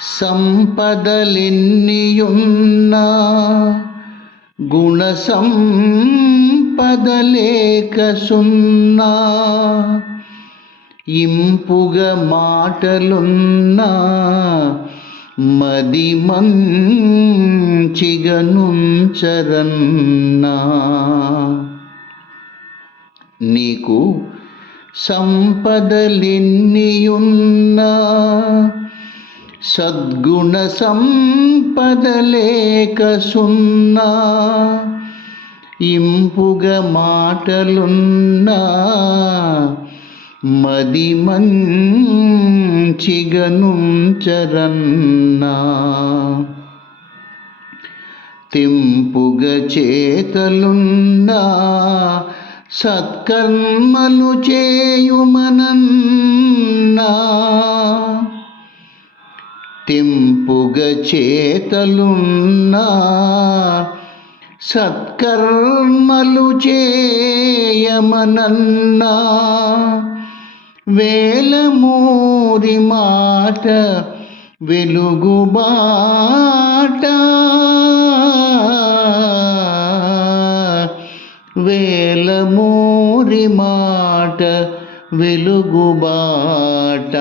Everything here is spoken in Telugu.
సంపదలెన్నియున్నా గుణ సంపదలేక సున్నా, ఇంపుగ మాటలున్నా మది మంచిగనుంచరన్నా. నీకు సంపదలెన్నియున్నా సద్గుణ సంపదలేక సున్నా, ఇంపుగ మాటలున్నా మది మంచిగనుంచరన్నా. తెంపుగ చేతలున్నా సత్కర్మలు చేయుమనన్నా, తెంపుగ చేతలున్నా సత్కర్మలు చేయమనన్నా. వేలమూరి మాట వెలుగుబాట, వేలమూరి మాట వెలుగుబాట.